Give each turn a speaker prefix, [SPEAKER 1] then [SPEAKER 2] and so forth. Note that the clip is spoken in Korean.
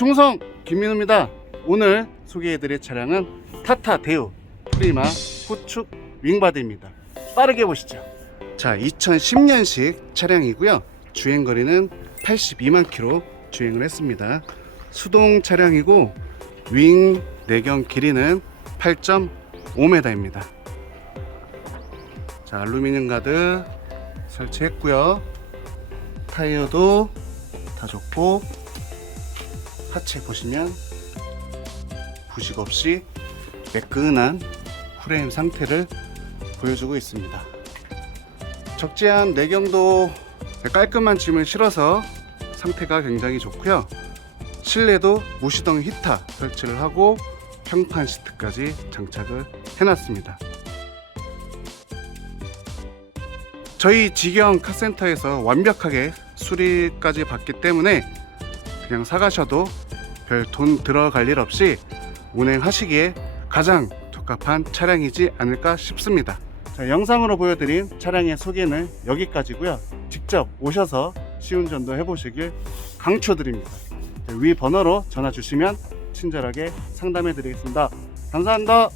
[SPEAKER 1] 충성 김민우입니다. 오늘 소개해드릴 차량은 타타 대우 프리마 후축 윙바디입니다. 빠르게 보시죠. 자, 2010년식 차량이고요. 주행 거리는 82만 킬로 주행을 했습니다. 수동 차량이고 윙 내경 길이는 8.5m입니다. 자, 알루미늄 가드 설치했고요. 타이어도 다 좋고 하체 보시면 부식 없이 매끈한 프레임 상태를 보여주고 있습니다. 적재한 내경도 깔끔한 짐을 실어서 상태가 굉장히 좋고요. 실내도 무시동 히터 설치를 하고 평판 시트까지 장착을 해놨습니다. 저희 직영 카센터에서 완벽하게 수리까지 받기 때문에 그냥 사가셔도 별 돈 들어갈 일 없이 운행하시기에 가장 적합한 차량이지 않을까 싶습니다. 자, 영상으로 보여드린 차량의 소개는 여기까지고요. 직접 오셔서 시운전도 해보시길 강추드립니다. 자, 위 번호로 전화 주시면 친절하게 상담해 드리겠습니다. 감사합니다.